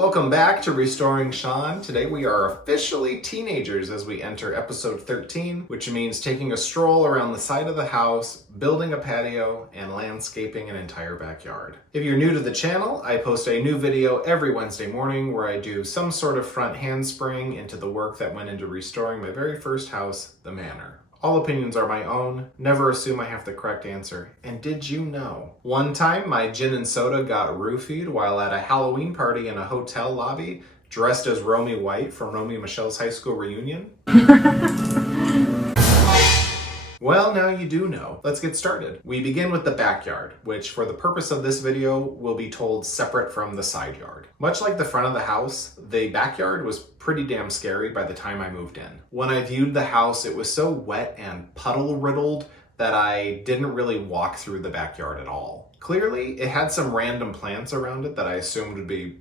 Welcome back to Restoring Sean. Today we are officially teenagers as we enter episode 13, which means taking a stroll around the side of the house, building a patio, and landscaping an entire backyard. If you're new to the channel, I post a new video every Wednesday morning where I do some sort of front handspring into the work that went into restoring my very first house, the Manor. All opinions are my own, never assume I have the correct answer. And did you know? One time my gin and soda got roofied while at a Halloween party in a hotel lobby, dressed as Romy White from Romy and Michelle's high school reunion. Well, now you do know. Let's get started. We begin with the backyard, which for the purpose of this video will be told separate from the side yard. Much like the front of the house, the backyard was pretty damn scary by the time I moved in. When I viewed the house, it was so wet and puddle riddled that I didn't really walk through the backyard at all. Clearly, it had some random plants around it that I assumed would be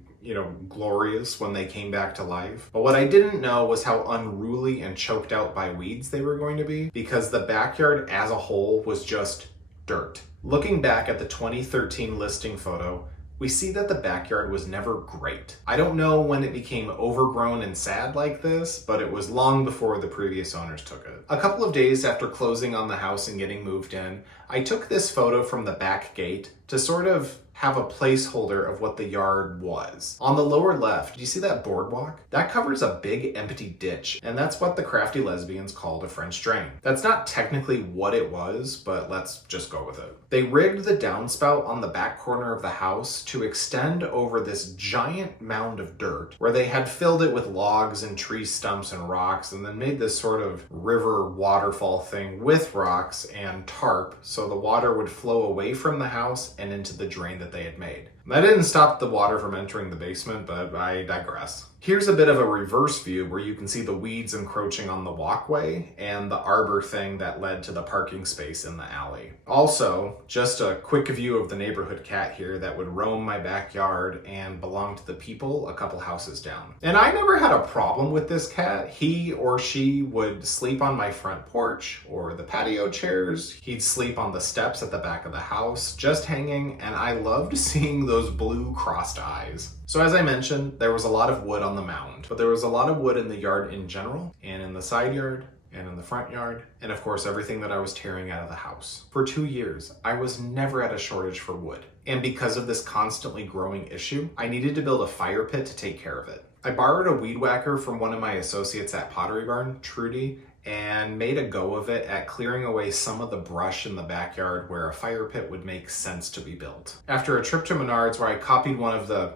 glorious when they came back to life. But what I didn't know was how unruly and choked out by weeds they were going to be, because the backyard as a whole was just dirt. Looking back at the 2013 listing photo, we see that the backyard was never great. I don't know when it became overgrown and sad like this, but it was long before the previous owners took it. A couple of days after closing on the house and getting moved in, I took this photo from the back gate to sort of have a placeholder of what the yard was. On the lower left, do you see that boardwalk? That covers a big empty ditch, and that's what the crafty lesbians called a French drain. That's not technically what it was, but let's just go with it. They rigged the downspout on the back corner of the house to extend over this giant mound of dirt, where they had filled it with logs and tree stumps and rocks, and then made this sort of river waterfall thing with rocks and tarp, so the water would flow away from the house and into the drain that they had made. That didn't stop the water from entering the basement, but I digress. Here's a bit of a reverse view where you can see the weeds encroaching on the walkway and the arbor thing that led to the parking space in the alley. Also, just a quick view of the neighborhood cat here that would roam my backyard and belong to the people a couple houses down. And I never had a problem with this cat. He or she would sleep on my front porch or the patio chairs. He'd sleep on the steps at the back of the house, just hanging, and I loved seeing those blue crossed eyes. So as I mentioned, there was a lot of wood on the mound, but there was a lot of wood in the yard in general, and in the side yard, and in the front yard, and of course everything that I was tearing out of the house. For 2 years, I was never at a shortage for wood. And because of this constantly growing issue, I needed to build a fire pit to take care of it. I borrowed a weed whacker from one of my associates at Pottery Barn, Trudy, and made a go of it at clearing away some of the brush in the backyard where a fire pit would make sense to be built. After a trip to Menards where I copied one of the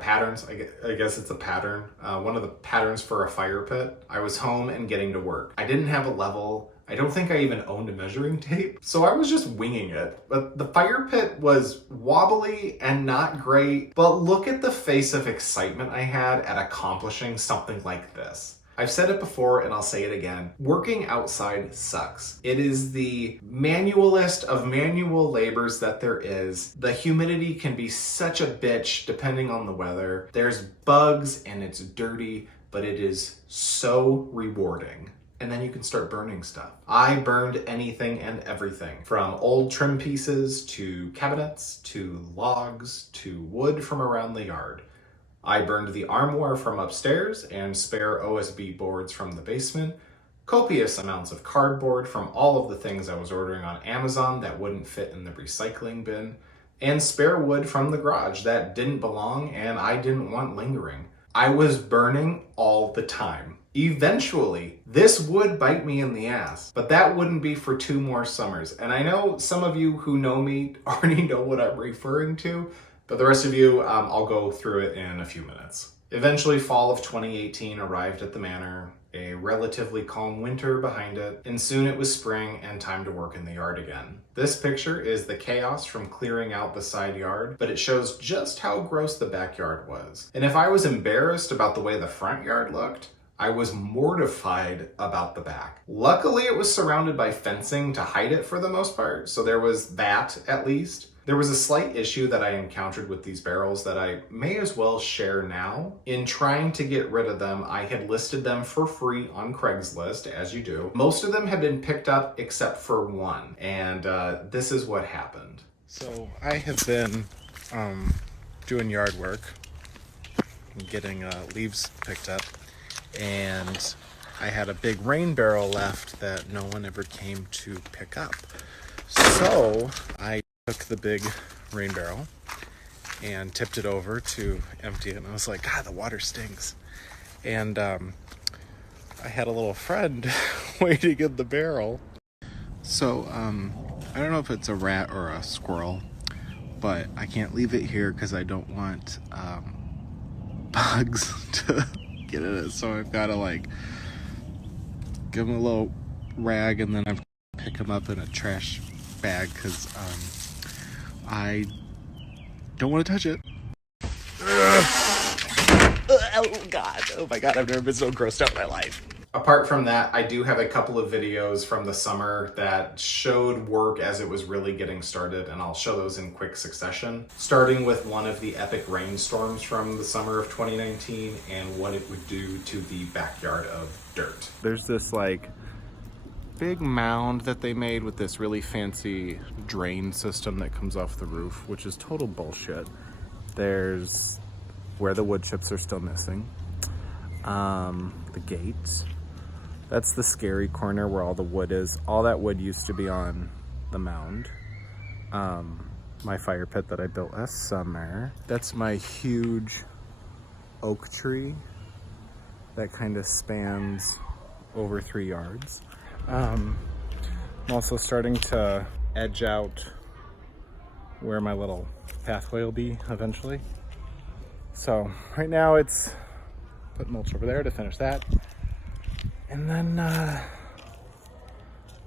patterns. I guess it's a pattern. One of the patterns for a fire pit. I was home and getting to work. I didn't have a level. I don't think I even owned a measuring tape. So I was just winging it. But the fire pit was wobbly and not great. But look at the face of excitement I had at accomplishing something like this. I've said it before and I'll say it again. Working outside sucks. It is the manualist of manual labors that there is. The humidity can be such a bitch depending on the weather. There's bugs and it's dirty, but it is so rewarding. And then you can start burning stuff. I burned anything and everything, from old trim pieces to cabinets to logs to wood from around the yard. I burned the armoire from upstairs and spare OSB boards from the basement, copious amounts of cardboard from all of the things I was ordering on Amazon that wouldn't fit in the recycling bin, and spare wood from the garage that didn't belong and I didn't want lingering. I was burning all the time. Eventually, this would bite me in the ass, but that wouldn't be for 2 more summers. And I know some of you who know me already know what I'm referring to, but the rest of you, I'll go through it in a few minutes. Eventually, fall of 2018 arrived at the Manor, a relatively calm winter behind it, and soon it was spring and time to work in the yard again. This picture is the chaos from clearing out the side yard, but it shows just how gross the backyard was. And if I was embarrassed about the way the front yard looked, I was mortified about the back. Luckily, it was surrounded by fencing to hide it for the most part, so there was that at least. There was a slight issue that I encountered with these barrels that I may as well share now. In trying to get rid of them, I had listed them for free on Craigslist, as you do. Most of them had been picked up except for one, and this is what happened. So I have been doing yard work getting leaves picked up, and I had a big rain barrel left that no one ever came to pick up. So I took the big rain barrel and tipped it over to empty it, and I was like, God, the water stinks. And I had a little friend waiting in the barrel. So I don't know if it's a rat or a squirrel, but I can't leave it here because I don't want bugs to get in it. So I've got to like give him a little rag, and then I've pick him up in a trash bag because I don't want to touch it. Oh God, oh my God, I've never been so grossed out in my life. Apart from that, I do have a couple of videos from the summer that showed work as it was really getting started, and I'll show those in quick succession, starting with one of the epic rainstorms from the summer of 2019 and what it would do to the backyard of dirt. There's this like big mound that they made with this really fancy drain system that comes off the roof, which is total bullshit. There's where the wood chips are still missing. The gate. That's the scary corner where all the wood is. All that wood used to be on the mound. My fire pit that I built last summer. That's my huge oak tree that kind of spans over 3 yards. I'm also starting to edge out where my little pathway will be eventually. So right now it's put mulch over there to finish that. And then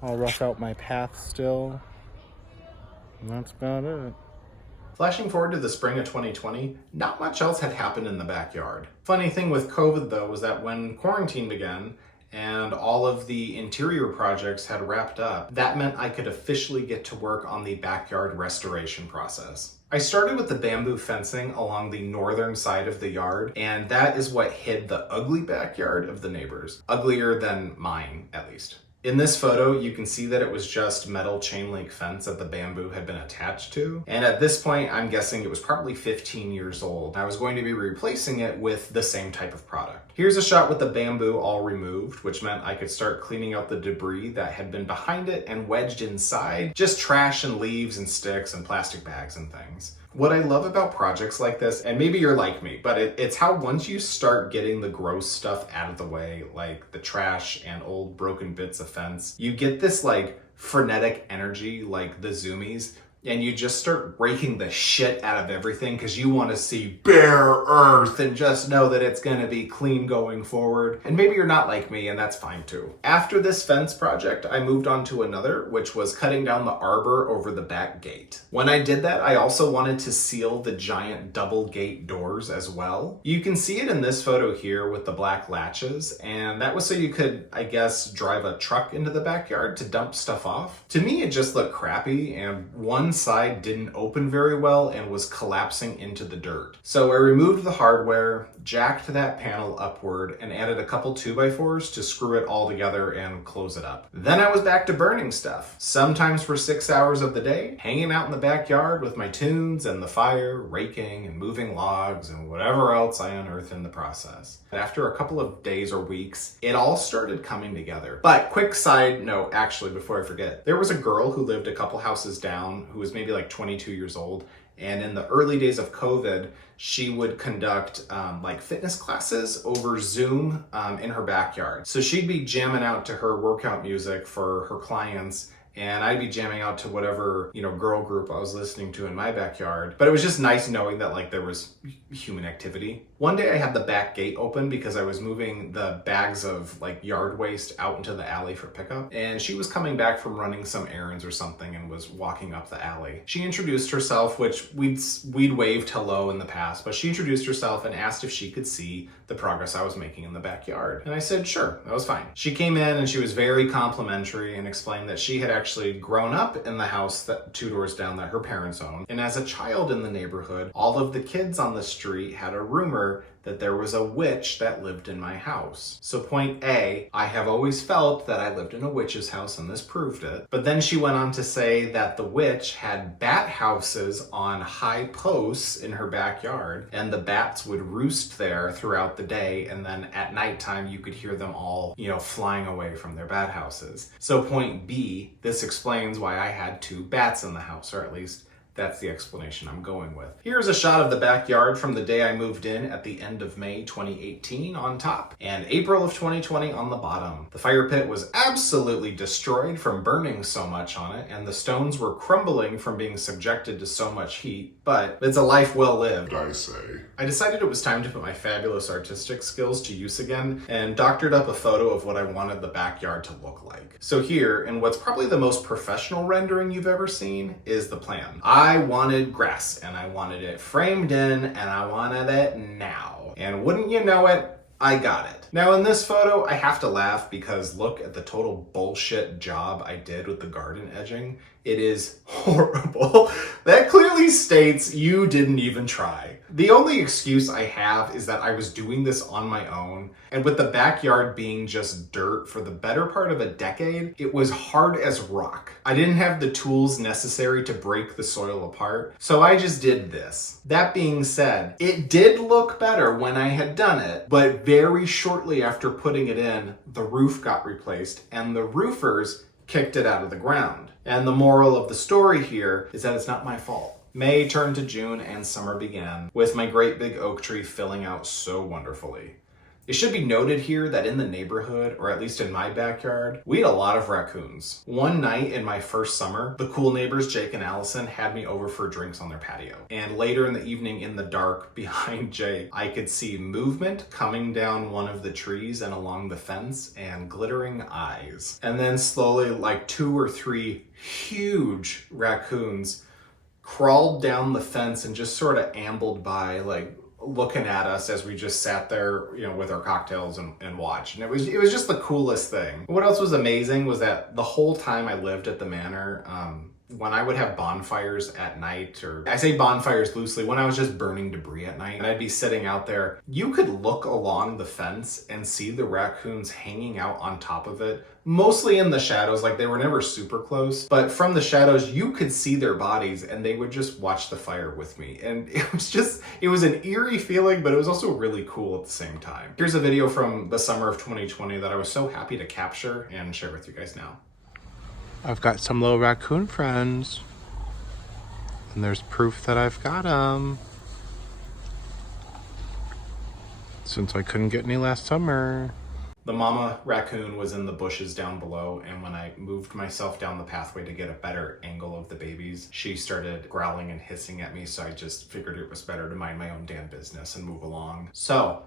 I'll rough out my path still. And that's about it. Flashing forward to the spring of 2020, not much else had happened in the backyard. Funny thing with COVID though was that when quarantine began and all of the interior projects had wrapped up, that meant I could officially get to work on the backyard restoration process. I started with the bamboo fencing along the northern side of the yard, and that is what hid the ugly backyard of the neighbors. Uglier than mine, at least. In this photo, you can see that it was just metal chain link fence that the bamboo had been attached to. And at this point, I'm guessing it was probably 15 years old. I was going to be replacing it with the same type of product. Here's a shot with the bamboo all removed, which meant I could start cleaning out the debris that had been behind it and wedged inside. Just trash and leaves and sticks and plastic bags and things. What I love about projects like this, and maybe you're like me, but it's how once you start getting the gross stuff out of the way, like the trash and old broken bits of fence, you get this like frenetic energy like the zoomies, and you just start raking the shit out of everything because you want to see bare earth and just know that it's going to be clean going forward. And maybe you're not like me, and that's fine too. After this fence project, I moved on to another, which was cutting down the arbor over the back gate. When I did that, I also wanted to seal the giant double gate doors as well. You can see it in this photo here with the black latches, and that was so you could, I guess, drive a truck into the backyard to dump stuff off. To me, it just looked crappy, and one side didn't open very well and was collapsing into the dirt. So I removed the hardware, jacked that panel upward, and added a couple 2x4s to screw it all together and close it up. Then I was back to burning stuff, sometimes for 6 hours of the day, hanging out in the backyard with my tunes and the fire, raking and moving logs and whatever else I unearthed in the process. After a couple of days or weeks, it all started coming together. But quick side note, actually, before I forget, there was a girl who lived a couple houses down who was maybe like 22 years old. And in the early days of COVID, she would conduct like fitness classes over Zoom in her backyard. So she'd be jamming out to her workout music for her clients, and I'd be jamming out to whatever, girl group I was listening to in my backyard. But it was just nice knowing that like there was human activity. One day I had the back gate open because I was moving the bags of like yard waste out into the alley for pickup. And she was coming back from running some errands or something and was walking up the alley. She introduced herself, which we'd waved hello in the past, but she introduced herself and asked if she could see the progress I was making in the backyard. And I said, sure, that was fine. She came in and she was very complimentary and explained that she had actually actually grown up in the house that 2 doors down that her parents owned. And as a child in the neighborhood, all of the kids on the street had a rumor that there was a witch that lived in my house. So point A, I have always felt that I lived in a witch's house, and this proved it. But then she went on to say that the witch had bat houses on high posts in her backyard, and the bats would roost there throughout the day, and then at nighttime you could hear them all, flying away from their bat houses. So point B, this explains why I had 2 bats in the house, or at least that's the explanation I'm going with. Here's a shot of the backyard from the day I moved in at the end of May 2018 on top, and April of 2020 on the bottom. The fire pit was absolutely destroyed from burning so much on it, and the stones were crumbling from being subjected to so much heat, but it's a life well lived, I say. I decided it was time to put my fabulous artistic skills to use again, and doctored up a photo of what I wanted the backyard to look like. So here, in what's probably the most professional rendering you've ever seen, is the plan. I wanted grass, and I wanted it framed in, and I wanted it now. And wouldn't you know it, I got it. Now in this photo, I have to laugh because look at the total bullshit job I did with the garden edging. It is horrible. That clearly states you didn't even try. The only excuse I have is that I was doing this on my own, and with the backyard being just dirt for the better part of a decade, it was hard as rock. I didn't have the tools necessary to break the soil apart, so I just did this. That being said, it did look better when I had done it, but very shortly after putting it in, the roof got replaced, and the roofers kicked it out of the ground. And the moral of the story here is that it's not my fault. May turned to June and summer began, with my great big oak tree filling out so wonderfully. It should be noted here that in the neighborhood, or at least in my backyard, we had a lot of raccoons. One night in my first summer, the cool neighbors Jake and Allison had me over for drinks on their patio. And later in the evening in the dark behind Jake, I could see movement coming down one of the trees and along the fence and glittering eyes. And then slowly, like 2 or 3 huge raccoons crawled down the fence and just sort of ambled by, like looking at us as we just sat there, with our cocktails and watched. And it was just the coolest thing. What else was amazing was that the whole time I lived at the Manor, when I would have bonfires at night, or I say bonfires loosely, when I was just burning debris at night, and I'd be sitting out there, you could look along the fence and see the raccoons hanging out on top of it, mostly in the shadows, like they were never super close, but from the shadows, you could see their bodies and they would just watch the fire with me. And it was an eerie feeling, but it was also really cool at the same time. Here's a video from the summer of 2020 that I was so happy to capture and share with you guys now. I've got some little raccoon friends, and there's proof that I've got them, since I couldn't get any last summer. The mama raccoon was in the bushes down below, and when I moved myself down the pathway to get a better angle of the babies, she started growling and hissing at me, so I just figured it was better to mind my own damn business and move along. So,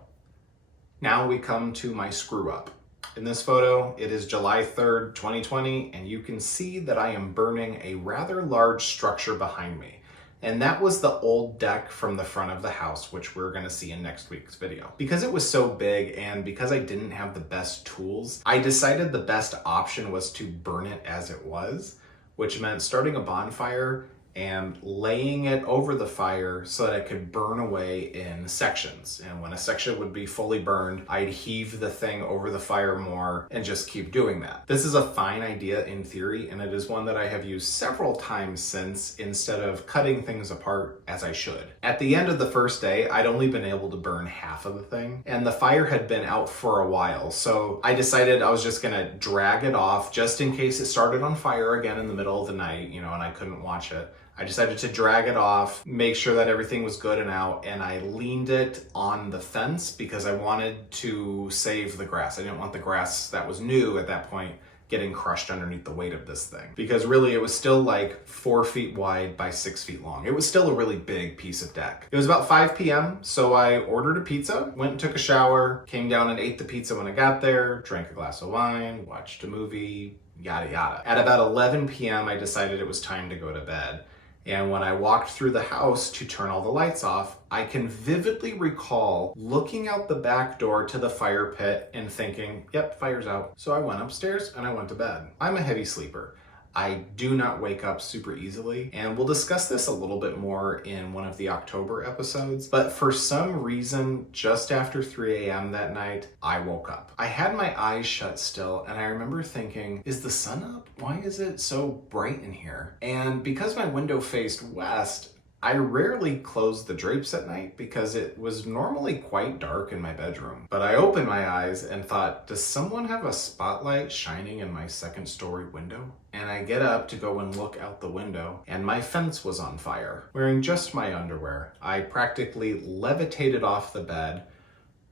now we come to my screw up. In this photo, it is July 3rd, 2020, and you can see that I am burning a rather large structure behind me. And that was the old deck from the front of the house, which we're gonna see in next week's video. Because it was so big and because I didn't have the best tools, I decided the best option was to burn it as it was, which meant starting a bonfire and laying it over the fire so that it could burn away in sections. And when a section would be fully burned, I'd heave the thing over the fire more and just keep doing that. This is a fine idea in theory, and it is one that I have used several times since, instead of cutting things apart as I should. At the end of the first day, I'd only been able to burn half of the thing, and the fire had been out for a while, so I decided I was just gonna drag it off just in case it started on fire again in the middle of the night, and I couldn't watch it. I decided to drag it off, make sure that everything was good and out, and I leaned it on the fence because I wanted to save the grass. I didn't want the grass that was new at that point getting crushed underneath the weight of this thing. Because really it was still like 4 feet wide by 6 feet long. It was still a really big piece of deck. It was about 5 p.m. so I ordered a pizza, went and took a shower, came down and ate the pizza when I got there, drank a glass of wine, watched a movie, yada yada. At about 11 p.m. I decided it was time to go to bed. And when I walked through the house to turn all the lights off, I can vividly recall looking out the back door to the fire pit and thinking, yep, fire's out. So I went upstairs and I went to bed. I'm a heavy sleeper. I do not wake up super easily, and we'll discuss this a little bit more in one of the October episodes, but for some reason, just after 3 a.m. that night, I woke up. I had my eyes shut still, and I remember thinking, is the sun up? Why is it so bright in here? And because my window faced west, I rarely closed the drapes at night because it was normally quite dark in my bedroom. But I opened my eyes and thought, does someone have a spotlight shining in my second-story window? And I get up to go and look out the window, and my fence was on fire. Wearing just my underwear, I practically levitated off the bed,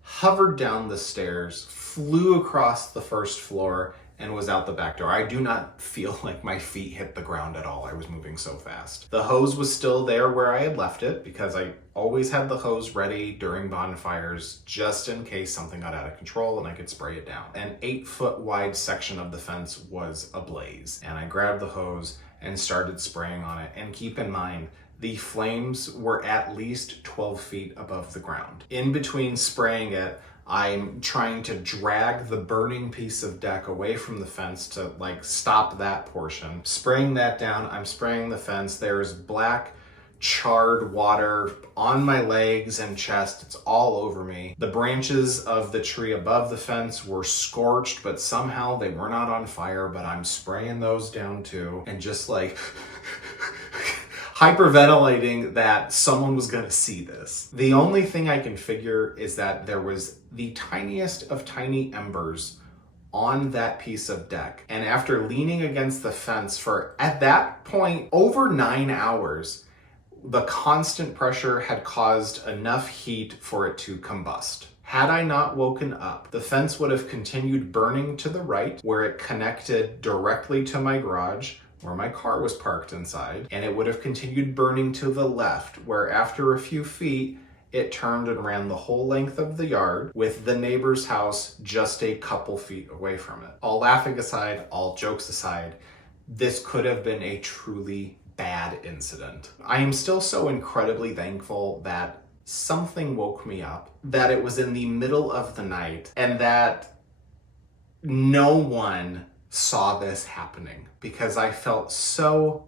hovered down the stairs, flew across the first floor, and was out the back door. I do not feel like my feet hit the ground at all. I was moving so fast. The hose was still there where I had left it because I always had the hose ready during bonfires just in case something got out of control and I could spray it down. An 8-foot wide section of the fence was ablaze, and I grabbed the hose and started spraying on it. And keep in mind, the flames were at least 12 feet above the ground. In between spraying it, I'm trying to drag the burning piece of deck away from the fence to stop that portion. Spraying that down, I'm spraying the fence. There's black charred water on my legs and chest. It's all over me. The branches of the tree above the fence were scorched, but somehow they were not on fire, but I'm spraying those down too. And just hyperventilating that someone was gonna see this. The only thing I can figure is that there was the tiniest of tiny embers on that piece of deck. And after leaning against the fence for, at that point, over 9 hours, the constant pressure had caused enough heat for it to combust. Had I not woken up, the fence would have continued burning to the right, where it connected directly to my garage, where my car was parked inside, and it would have continued burning to the left, where after a few feet, it turned and ran the whole length of the yard, with the neighbor's house just a couple feet away from it. All laughing aside, all jokes aside, this could have been a truly bad incident. I am still so incredibly thankful that something woke me up, that it was in the middle of the night, and that no one saw this happening, because I felt so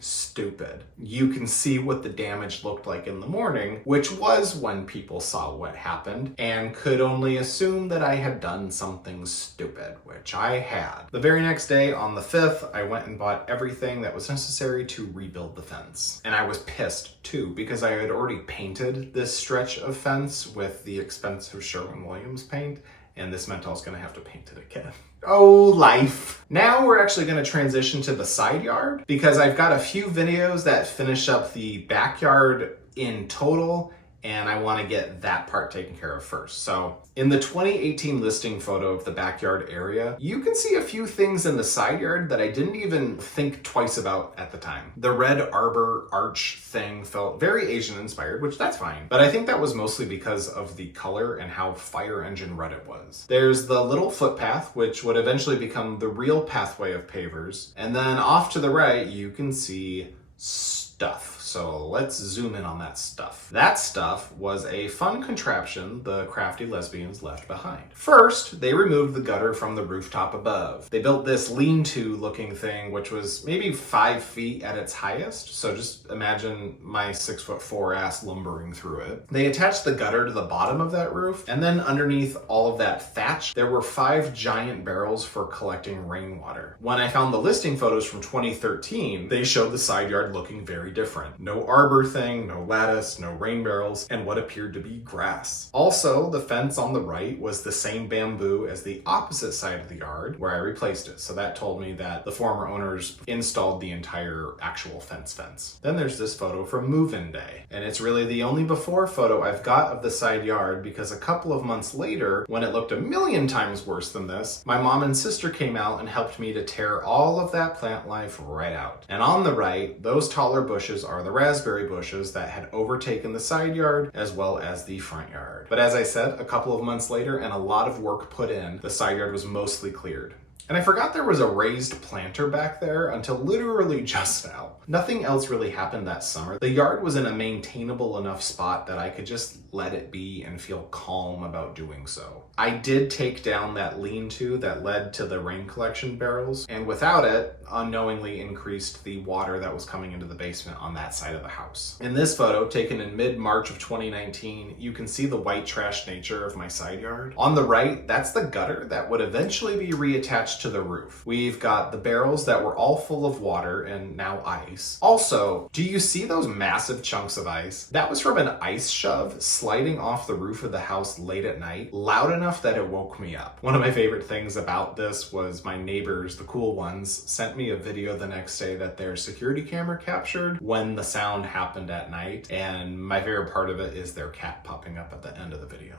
stupid. You can see what the damage looked like in the morning, which was when people saw what happened and could only assume that I had done something stupid, which I had. The very next day, on the 5th, I went and bought everything that was necessary to rebuild the fence. And I was pissed too, because I had already painted this stretch of fence with the expensive Sherwin-Williams paint, and this meant I was gonna have to paint it again. Oh, life. Now we're actually gonna transition to the side yard, because I've got a few videos that finish up the backyard in total, and I wanna get that part taken care of first. So in the 2018 listing photo of the backyard area, you can see a few things in the side yard that I didn't even think twice about at the time. The red arbor arch thing felt very Asian inspired, which that's fine. But I think that was mostly because of the color and how fire engine red it was. There's the little footpath, which would eventually become the real pathway of pavers. And then off to the right, you can see stuff. So let's zoom in on that stuff. That stuff was a fun contraption the crafty lesbians left behind. First, they removed the gutter from the rooftop above. They built this lean-to looking thing, which was maybe 5 feet at its highest. So just imagine my 6'4" ass lumbering through it. They attached the gutter to the bottom of that roof, and then underneath all of that thatch, there were 5 giant barrels for collecting rainwater. When I found the listing photos from 2013, they showed the side yard looking very different. No arbor thing, no lattice, no rain barrels, and what appeared to be grass. Also, the fence on the right was the same bamboo as the opposite side of the yard where I replaced it. So that told me that the former owners installed the entire actual fence. Then there's this photo from move-in day. And it's really the only before photo I've got of the side yard, because a couple of months later, when it looked a million times worse than this, my mom and sister came out and helped me to tear all of that plant life right out. And on the right, those taller bushes are the raspberry bushes that had overtaken the side yard as well as the front yard. But as I said, a couple of months later and a lot of work put in, the side yard was mostly cleared. And I forgot there was a raised planter back there until literally just now. Nothing else really happened that summer. The yard was in a maintainable enough spot that I could just let it be and feel calm about doing so. I did take down that lean-to that led to the rain collection barrels, and without it, unknowingly increased the water that was coming into the basement on that side of the house. In this photo, taken in mid-March of 2019, you can see the white trash nature of my side yard. On the right, that's the gutter that would eventually be reattached to the roof. We've got the barrels that were all full of water and now ice. Also, do you see those massive chunks of ice? That was from an ice shove sliding off the roof of the house late at night, loud enough that it woke me up. One of my favorite things about this was my neighbors, the cool ones, sent me a video the next day that their security camera captured when the sound happened at night, and my favorite part of it is their cat popping up at the end of the video.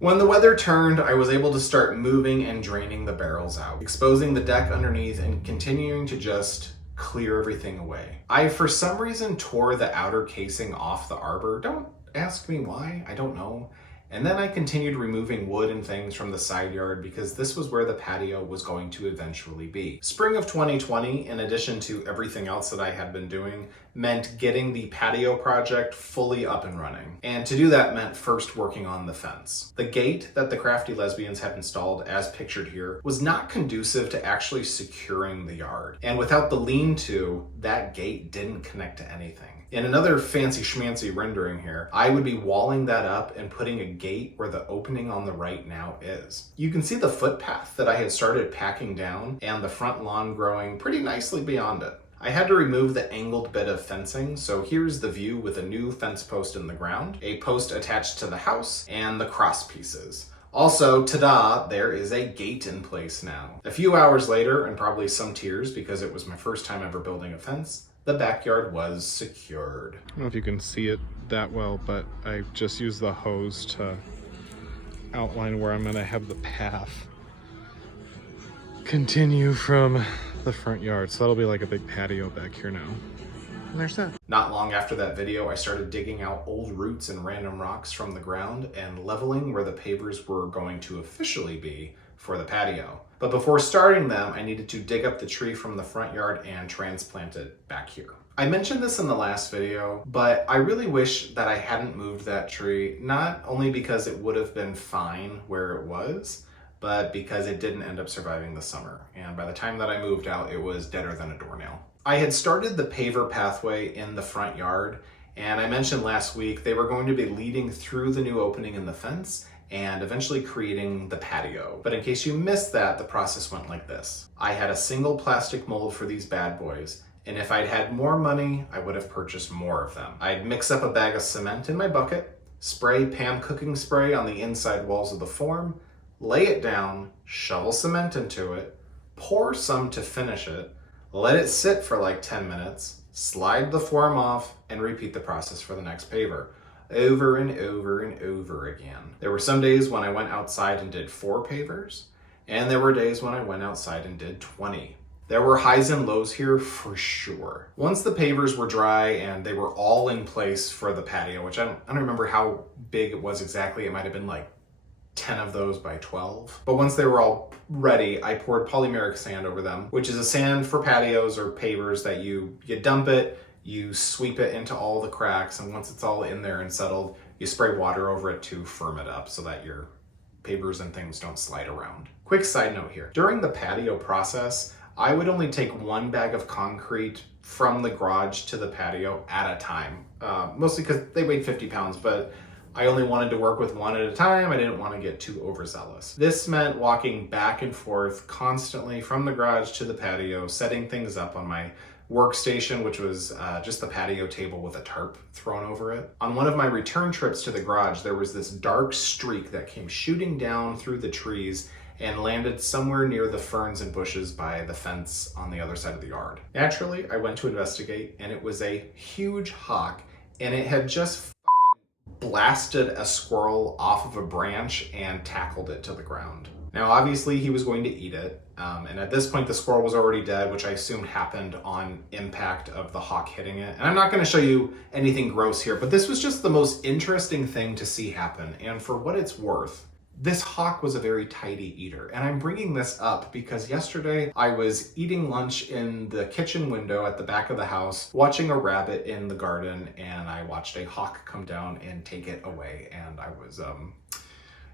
When the weather turned, I was able to start moving and draining the barrels out, exposing the deck underneath and continuing to just clear everything away. I, for some reason, tore the outer casing off the arbor. Don't ask me why, I don't know. And then I continued removing wood and things from the side yard because this was where the patio was going to eventually be. Spring of 2020, in addition to everything else that I had been doing, meant getting the patio project fully up and running. And to do that meant first working on the fence. The gate that the crafty lesbians had installed, as pictured here, was not conducive to actually securing the yard. And without the lean-to, that gate didn't connect to anything. In another fancy schmancy rendering here, I would be walling that up and putting a gate where the opening on the right now is. You can see the footpath that I had started packing down and the front lawn growing pretty nicely beyond it. I had to remove the angled bit of fencing, so here's the view with a new fence post in the ground, a post attached to the house, and the cross pieces. Also, ta-da, there is a gate in place now. A few hours later, and probably some tears because it was my first time ever building a fence, the backyard was secured. I don't know if you can see it that well, but I just used the hose to outline where I'm gonna have the path continue from the front yard. So that'll be like a big patio back here now. And there's that. Not long after that video, I started digging out old roots and random rocks from the ground and leveling where the pavers were going to officially be for the patio. But before starting them, I needed to dig up the tree from the front yard and transplant it back here. I mentioned this in the last video, but I really wish that I hadn't moved that tree, not only because it would have been fine where it was, but because it didn't end up surviving the summer. And by the time that I moved out, it was deader than a doornail. I had started the paver pathway in the front yard, and I mentioned last week they were going to be leading through the new opening in the fence and eventually creating the patio. But in case you missed that, the process went like this. I had a single plastic mold for these bad boys, and if I'd had more money, I would have purchased more of them. I'd mix up a bag of cement in my bucket, spray Pam cooking spray on the inside walls of the form, lay it down, shovel cement into it, pour some to finish it, let it sit for like 10 minutes, slide the form off, and repeat the process for the next paver. Over and over and over again. There were some days when I went outside and did 4 pavers, and there were days when I went outside and did 20. There were highs and lows here for sure. Once the pavers were dry and they were all in place for the patio, which I don't remember how big it was exactly, it might have been like 10 of those by 12. But once they were all ready, I poured polymeric sand over them, which is a sand for patios or pavers that you dump it, you sweep it into all the cracks, and once it's all in there and settled, you spray water over it to firm it up so that your pavers and things don't slide around. Quick side note here. During the patio process, I would only take 1 bag of concrete from the garage to the patio at a time, mostly because they weighed 50 pounds, but I only wanted to work with one at a time. I didn't want to get too overzealous. This meant walking back and forth constantly from the garage to the patio, setting things up on my workstation, which was just the patio table with a tarp thrown over it. On one of my return trips to the garage, there was this dark streak that came shooting down through the trees and landed somewhere near the ferns and bushes by the fence on the other side of the yard. Naturally, I went to investigate, and it was a huge hawk, and it had just blasted a squirrel off of a branch and tackled it to the ground. Now, obviously, he was going to eat it, and at this point, the squirrel was already dead, which I assumed happened on impact of the hawk hitting it. And I'm not going to show you anything gross here, but this was just the most interesting thing to see happen. And for what it's worth, This hawk was a very tidy eater, and I'm bringing this up because yesterday I was eating lunch in the kitchen window at the back of the house, watching a rabbit in the garden, and I watched a hawk come down and take it away, and it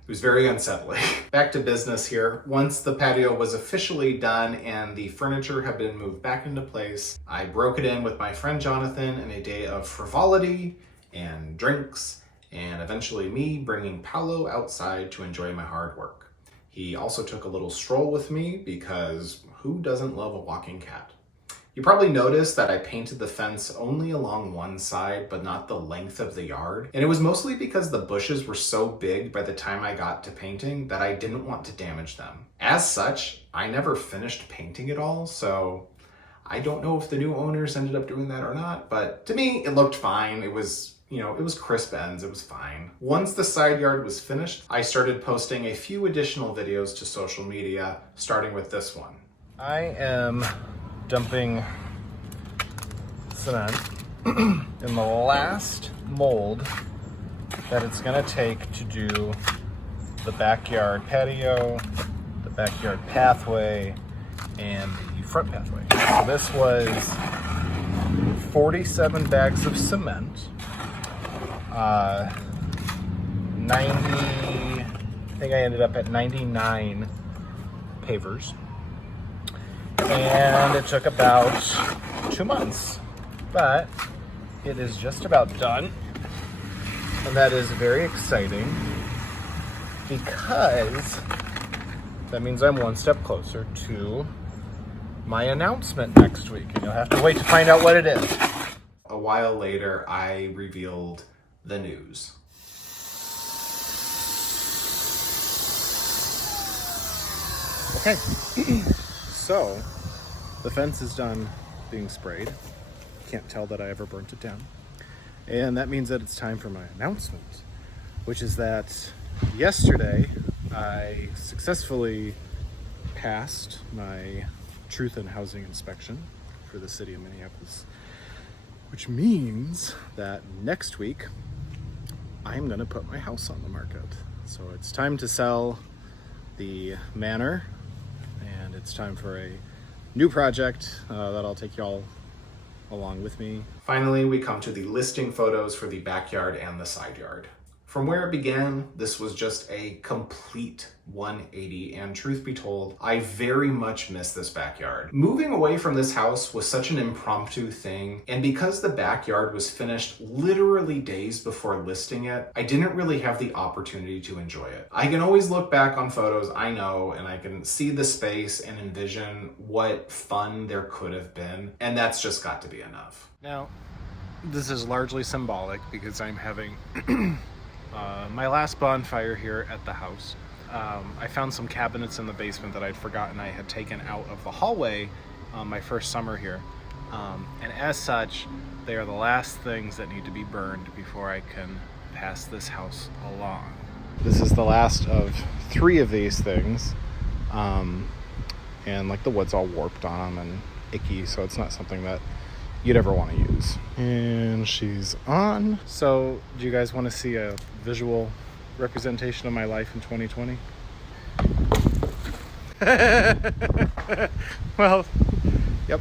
was very unsettling. Back to business here. Once the patio was officially done and the furniture had been moved back into place, I broke it in with my friend Jonathan in a day of frivolity and drinks, and eventually me bringing Paolo outside to enjoy my hard work. He also took a little stroll with me because who doesn't love a walking cat? You probably noticed that I painted the fence only along one side, but not the length of the yard. And it was mostly because the bushes were so big by the time I got to painting that I didn't want to damage them. As such, I never finished painting it all, so I don't know if the new owners ended up doing that or not, but to me, it looked fine. It was crisp ends, it was fine. Once the side yard was finished, I started posting a few additional videos to social media, starting with this one. I am dumping cement in the last mold that it's gonna take to do the backyard patio, the backyard pathway, and the front pathway. So this was 47 bags of cement, 90, I think I ended up at 99 pavers. And it took about 2 months, but it is just about done. And that is very exciting because that means I'm one step closer to my announcement next week. And you'll have to wait to find out what it is. A while later, I revealed the news. Okay, so the fence is done being sprayed. Can't tell that I ever burnt it down. And that means that it's time for my announcement, which is that yesterday I successfully passed my truth in housing inspection for the city of Minneapolis, which means that next week I'm gonna put my house on the market. So it's time to sell the Manor, and it's time for a new project that I'll take y'all along with me. Finally, we come to the listing photos for the backyard and the side yard. From where it began, this was just a complete 180, and truth be told, I very much miss this backyard. Moving away from this house was such an impromptu thing, and because the backyard was finished literally days before listing it, I didn't really have the opportunity to enjoy it. I can always look back on photos, I know, and I can see the space and envision what fun there could have been, and that's just got to be enough. Now, this is largely symbolic because I'm having my last bonfire here at the house. I found some cabinets in the basement that I'd forgotten I had taken out of the hallway my first summer here. And as such, they are the last things that need to be burned before I can pass this house along. This is the last of 3 of these things. And like the wood's all warped on them and icky, so it's not something that you'd ever want to use. And she's on. So do you guys want to see a visual representation of my life in 2020? Well, yep.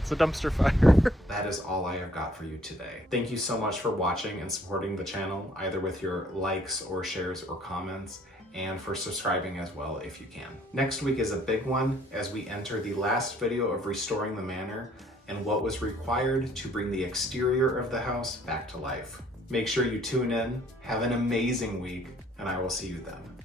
It's a dumpster fire. That is all I have got for you today. Thank you so much for watching and supporting the channel, either with your likes or shares or comments, and for subscribing as well if you can. Next week is a big one as we enter the last video of restoring the manor and what was required to bring the exterior of the house back to life. Make sure you tune in, have an amazing week, and I will see you then.